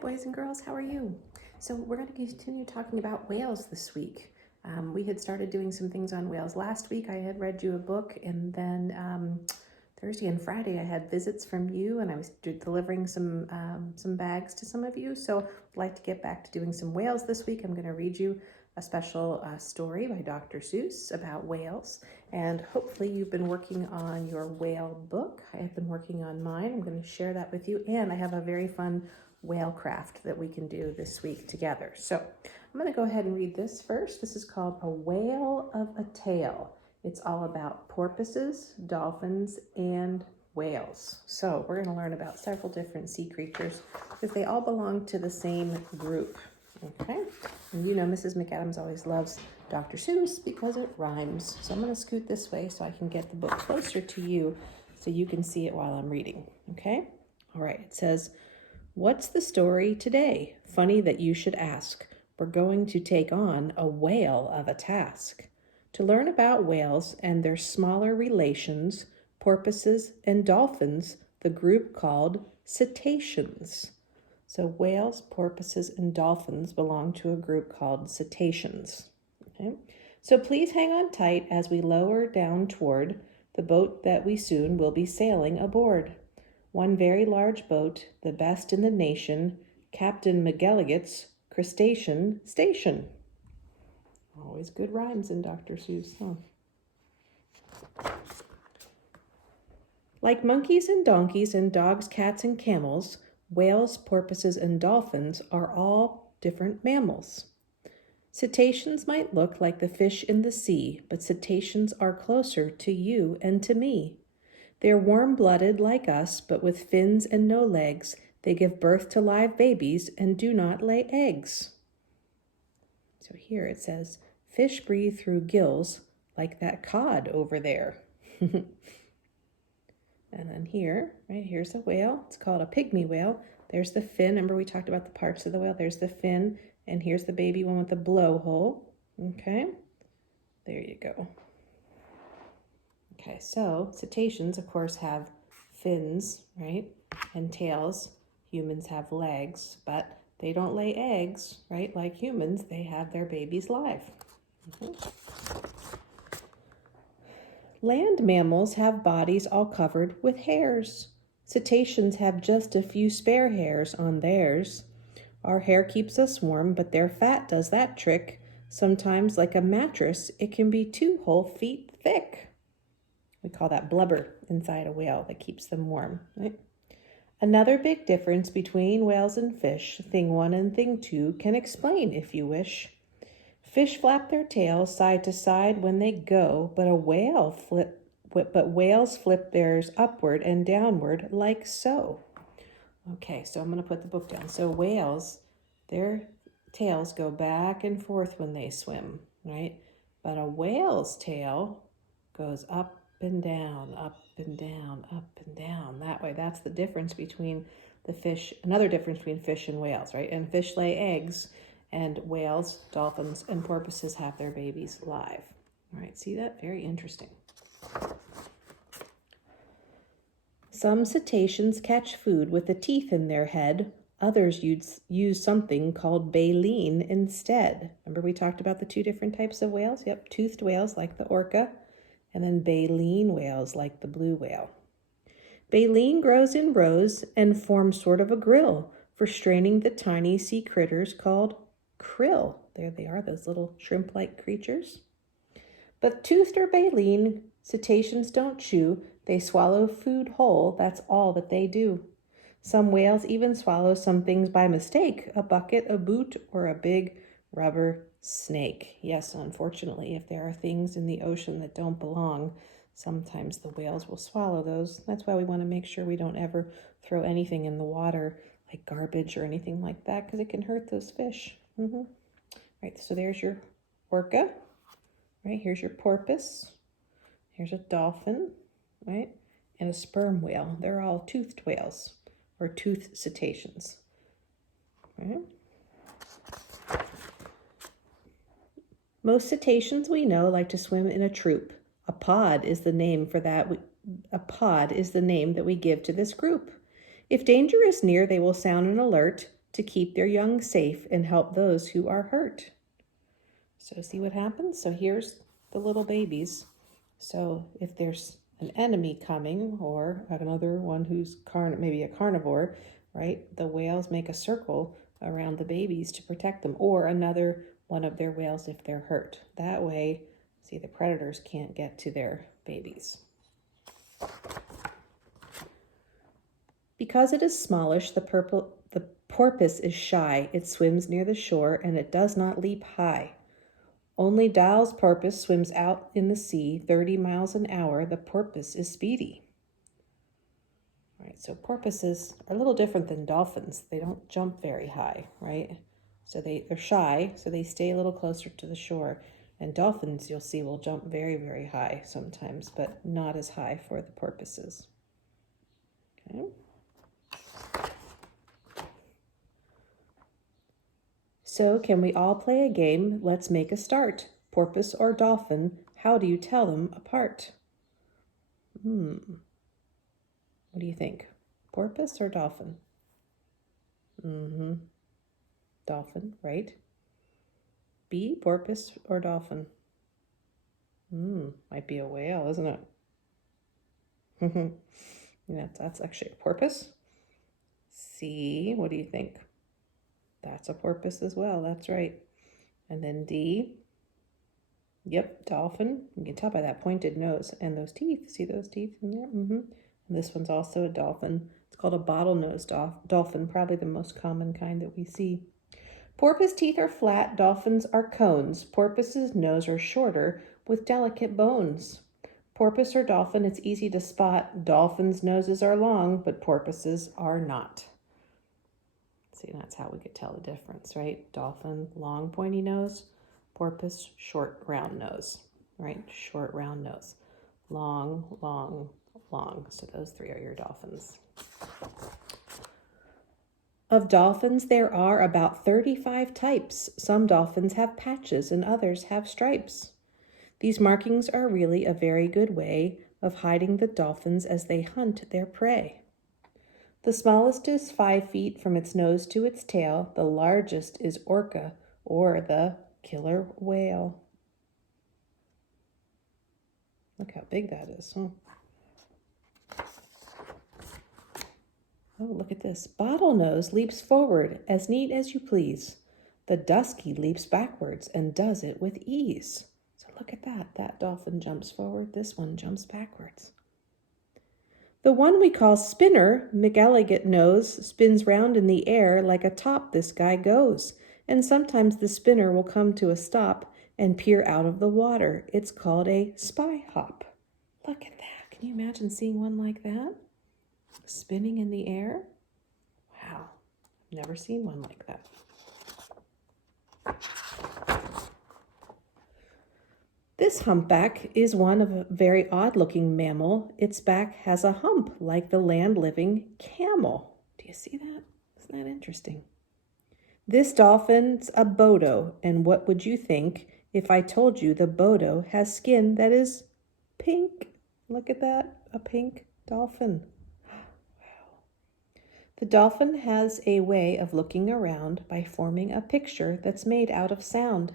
boys and girls, how are you? So we're going to continue talking about whales this week. We had started doing some things on whales last week. I had read you a book, and then Thursday and Friday I had visits from you, and I was delivering some bags to some of you. So I'd like to get back to doing some whales this week. I'm going to read you a special story by Dr. Seuss about whales, and hopefully you've been working on your whale book. I have been working on mine. I'm going to share that with you, and I have a very fun whale craft that we can do this week together. So I'm going to go ahead and read this first. This is called A Whale of a Tale. It's all about porpoises, dolphins, and whales. So we're going to learn about several different sea creatures because they all belong to the same group. Okay, and you know Mrs. McAdams always loves Dr. Seuss because it rhymes. So I'm going to scoot this way so I can get the book closer to you so you can see it while I'm reading. Okay, all right, it says, "What's the story today? Funny that you should ask. We're going to take on a whale of a task. To learn about whales and their smaller relations, porpoises and dolphins, the group called cetaceans." So whales, porpoises, and dolphins belong to a group called cetaceans. Okay? So please hang on tight as we lower down toward the boat that we soon will be sailing aboard. One very large boat, the best in the nation, Captain McElligot's crustacean station. Always good rhymes in Dr. Seuss, huh? Like monkeys and donkeys and dogs, cats, and camels, whales, porpoises, and dolphins are all different mammals. Cetaceans might look like the fish in the sea, but cetaceans are closer to you and to me. They're warm-blooded like us, but with fins and no legs. They give birth to live babies and do not lay eggs. So here it says, fish breathe through gills like that cod over there. And then here, right, here's a whale. It's called a pygmy whale. There's the fin. Remember we talked about the parts of the whale. There's the fin, and here's the baby one with the blowhole. Okay, there you go. Okay, so cetaceans, of course, have fins, right, and tails. Humans have legs, but they don't lay eggs, right, like humans. They have their babies live. Land mammals have bodies all covered with hairs. Cetaceans have just a few spare hairs on theirs. Our hair keeps us warm, but their fat does that trick. Sometimes, like a mattress, it can be 2 whole feet thick. We call that blubber inside a whale that keeps them warm, right? Another big difference between whales and fish, thing 1 and thing 2, can explain if you wish. Fish flap their tails side to side when they go, but whales flip theirs upward and downward like so. Okay, so I'm going to put the book down. So whales, their tails go back and forth when they swim, right? But a whale's tail goes up and down, up and down, up and down. That way, that's the difference between the fish, another difference between fish and whales, right? And fish lay eggs, and whales, dolphins, and porpoises have their babies live. All right, see that? Very interesting. Some cetaceans catch food with the teeth in their head. Others use something called baleen instead. Remember we talked about the 2 different types of whales? Yep, toothed whales like the orca, and then baleen whales like the blue whale. Baleen grows in rows and forms sort of a grill for straining the tiny sea critters called krill. There they are, those little shrimp-like creatures. But toothed or baleen, cetaceans don't chew. They swallow food whole. That's all that they do. Some whales even swallow some things by mistake, a bucket, a boot, or a big rubber snake. Yes, unfortunately, if there are things in the ocean that don't belong, sometimes the whales will swallow those. That's why we want to make sure we don't ever throw anything in the water, like garbage or anything like that, because it can hurt those fish. Right, so there's your orca. Right, here's your porpoise. Here's a dolphin, right, and a sperm whale. They're all toothed whales or toothed cetaceans. Right. Most cetaceans we know like to swim in a troop. A pod is the name that we give to this group. If danger is near, they will sound an alert. to keep their young safe and help those who are hurt. So see what happens? So here's the little babies. So if there's an enemy coming or another one who's maybe a carnivore, right? The whales make a circle around the babies to protect them, or another one of their whales if they're hurt. That way, see, the predators can't get to their babies. Because it is smallish, the porpoise is shy. It swims near the shore and it does not leap high. Only Dial's porpoise swims out in the sea 30 miles an hour. The porpoise is speedy. All right, so porpoises are a little different than dolphins. They don't jump very high, right? So they're shy, so they stay a little closer to the shore. And dolphins, you'll see, will jump very, very high sometimes, but not as high for the porpoises. Okay. So can we all play a game? Let's make a start. Porpoise or dolphin, how do you tell them apart? What do you think? Porpoise or dolphin? Dolphin, right? B, porpoise or dolphin? Might be a whale, isn't it? Yeah, that's actually a porpoise. C, what do you think? That's a porpoise as well, that's right. And then D, yep, dolphin. You can tell by that pointed nose and those teeth. See those teeth in there? And this one's also a dolphin. It's called a bottlenose dolphin, probably the most common kind that we see. Porpoise teeth are flat, dolphins are cones. Porpoise's nose are shorter with delicate bones. Porpoise or dolphin, it's easy to spot. Dolphins' noses are long, but porpoises are not. See, that's how we could tell the difference, right? Dolphin, long, pointy nose. Porpoise, short, round nose, right? Short, round nose. Long, long, long. So those three are your dolphins. Of dolphins, there are about 35 types. Some dolphins have patches and others have stripes. These markings are really a very good way of hiding the dolphins as they hunt their prey. The smallest is 5 feet from its nose to its tail. The largest is orca, or the killer whale. Look how big that is, huh? Oh, look at this. Bottlenose leaps forward, as neat as you please. The dusky leaps backwards and does it with ease. So look at that. That dolphin jumps forward. This one jumps backwards. The one we call Spinner, McElligott nose, spins round in the air like a top this guy goes. And sometimes the spinner will come to a stop and peer out of the water. It's called a spy hop. Look at that. Can you imagine seeing one like that? Spinning in the air? Wow, I've never seen one like that. This humpback is one of a very odd-looking mammal. Its back has a hump like the land-living camel. Do you see that? Isn't that interesting? This dolphin's a bodo, and what would you think if I told you the bodo has skin that is pink? Look at that, a pink dolphin. Wow. The dolphin has a way of looking around by forming a picture that's made out of sound.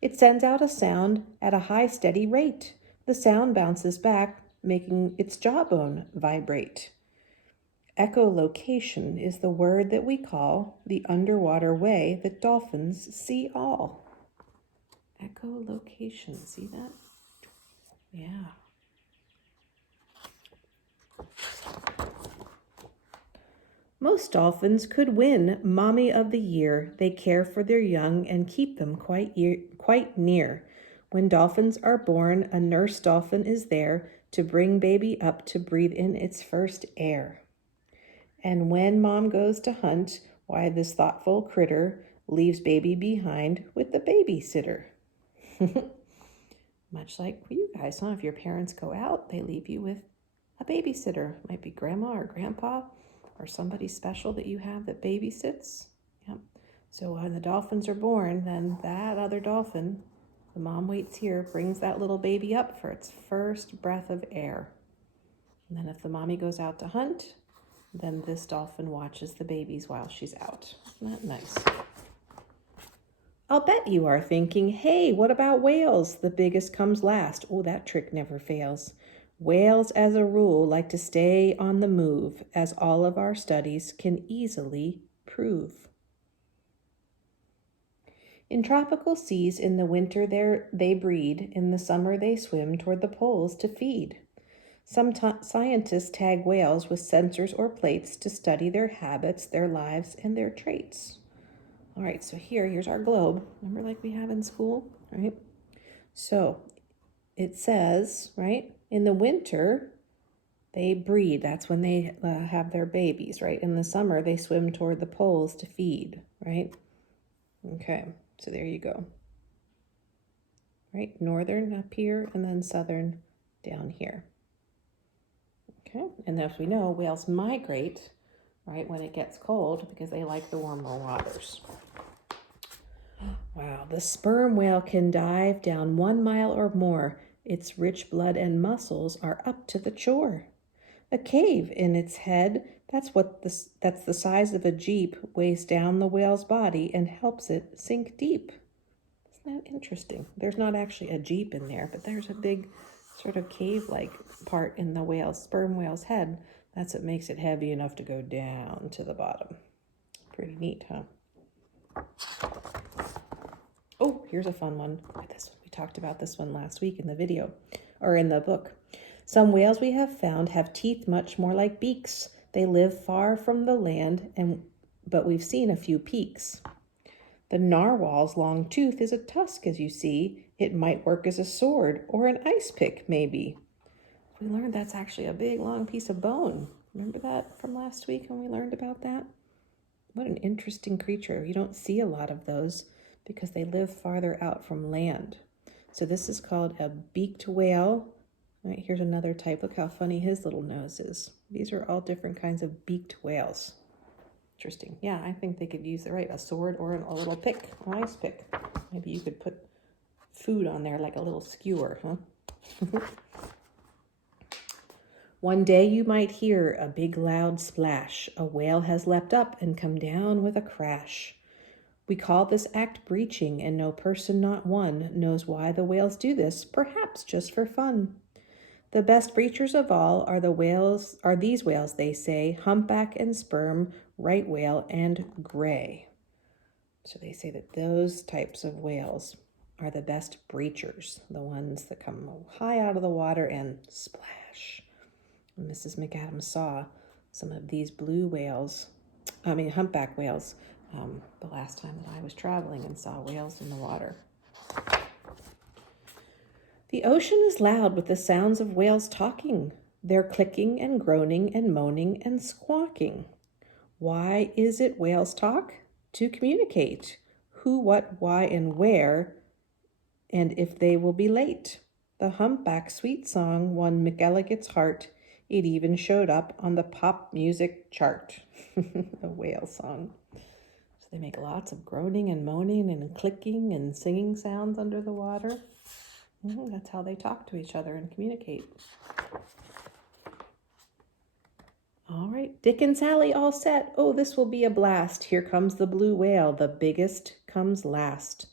It sends out a sound at a high, steady rate. The sound bounces back, making its jawbone vibrate. Echolocation is the word that we call the underwater way that dolphins see all. Echolocation, see that? Yeah. Most dolphins could win Mommy of the Year. They care for their young and keep them quite near. When dolphins are born, a nurse dolphin is there to bring baby up to breathe in its first air. And when mom goes to hunt, why, this thoughtful critter leaves baby behind with the babysitter. Much like for you guys, huh? If your parents go out, they leave you with a babysitter. It might be grandma or grandpa or somebody special that you have that babysits. Yep. So when the dolphins are born, then that other dolphin, the mom waits here, brings that little baby up for its first breath of air. And then if the mommy goes out to hunt, Then this dolphin watches the babies while she's out. Isn't that nice? I'll bet you are thinking, hey, what about whales? The biggest comes last. Oh, that trick never fails. Whales, as a rule, like to stay on the move, as all of our studies can easily prove. In tropical seas in the winter they breed, in the summer they swim toward the poles to feed. Some scientists tag whales with sensors or plates to study their habits, their lives, and their traits. All right, so here's our globe. Remember like we have in school, right? So it says, right, in the winter, they breed. That's when they have their babies, right? In the summer, they swim toward the poles to feed, right? Okay, so there you go. Right, northern up here, and then southern down here. Okay, and as we know, whales migrate, right, when it gets cold because they like the warmer waters. Wow, the sperm whale can dive down 1 mile or more. Its rich blood and muscles are up to the chore. A cave in its head, that's the size of a jeep, weighs down the whale's body and helps it sink deep. Isn't that interesting? There's not actually a jeep in there, but there's a big sort of cave-like part in the sperm whale's head. That's what makes it heavy enough to go down to the bottom. Pretty neat, huh? Oh, here's a fun one. Look at this one. We talked about this one last week in the video, or in the book. Some whales we have found have teeth much more like beaks. They live far from the land, but we've seen a few peaks. The narwhal's long tooth is a tusk, as you see. It might work as a sword or an ice pick, maybe. We learned that's actually a big, long piece of bone. Remember that from last week when we learned about that? What an interesting creature. You don't see a lot of those because they live farther out from land. So this is called a beaked whale. All right, here's another type. Look how funny his little nose is. These are all different kinds of beaked whales. Interesting. Yeah, I think they could use a sword or a little pick, an ice pick. Maybe you could put food on there like a little skewer, huh? One day you might hear a big loud splash. A whale has leapt up and come down with a crash. We call this act breaching, and no person, not one, knows why the whales do this, perhaps just for fun. The best breachers of all are these whales, they say, humpback and sperm, right whale, and gray. So they say that those types of whales are the best breachers, the ones that come high out of the water and splash. And Mrs. McAdams saw some of these humpback whales, the last time that I was traveling and saw whales in the water. The ocean is loud with the sounds of whales talking. They're clicking and groaning and moaning and squawking. Why is it whales talk? To communicate who, what, why, and where, and if they will be late. The humpback sweet song won McElligot's heart. It even showed up on the pop music chart. A whale song. So they make lots of groaning and moaning and clicking and singing sounds under the water. That's how they talk to each other and communicate. All right, Dick and Sally all set. Oh, this will be a blast. Here comes the blue whale. The biggest comes last.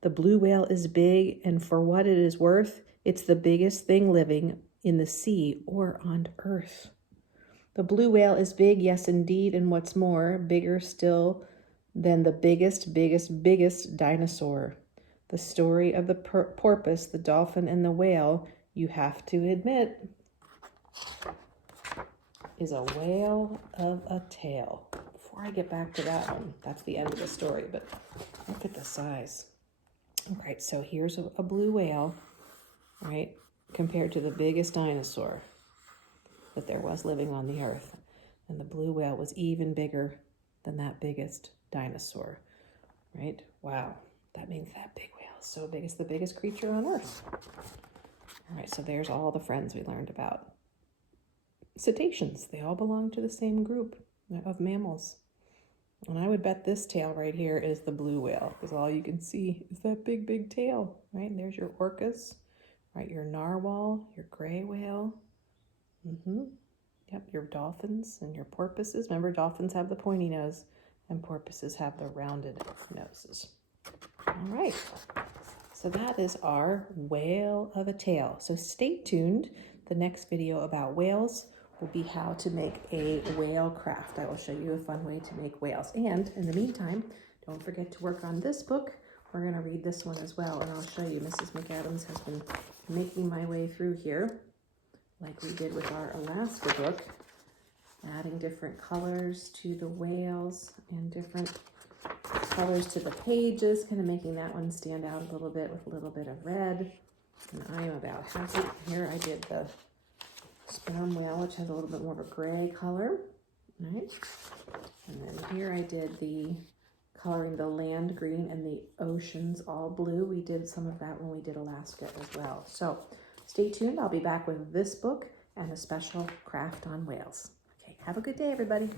The blue whale is big, and for what it is worth, it's the biggest thing living in the sea or on earth. The blue whale is big, yes indeed, and what's more, bigger still than the biggest dinosaur. The story of the porpoise, the dolphin, and the whale, you have to admit, is a whale of a tale. Before I get back to that one, that's the end of the story, but look at the size. All right, so here's a blue whale, right, compared to the biggest dinosaur that there was living on the earth. And the blue whale was even bigger than that biggest dinosaur, right? Wow, that means that big whale is so big. It's the biggest creature on earth. All right, so there's all the friends we learned about. Cetaceans, they all belong to the same group of mammals. And I would bet this tail right here is the blue whale, because all you can see is that big tail, right? And there's your orcas, right? Your narwhal, your gray whale. Yep, your dolphins and your porpoises. Remember, dolphins have the pointy nose and porpoises have the rounded noses. All right, so that is our whale of a tale. So stay tuned. The next video about whales will be how to make a whale craft. I will show you a fun way to make whales. And in the meantime, don't forget to work on this book. We're going to read this one as well, and I'll show you. Mrs. McAdams has been making my way through here, like we did with our Alaska book, adding different colors to the whales and different colors to the pages, kind of making that one stand out a little bit with a little bit of red. And I am about halfway here. I did the sperm whale, which has a little bit more of a gray color, right? And then here I did the coloring the land green and the oceans all blue. We did some of that when we did Alaska as well. So stay tuned. I'll be back with this book and a special craft on whales. Okay, have a good day, everybody.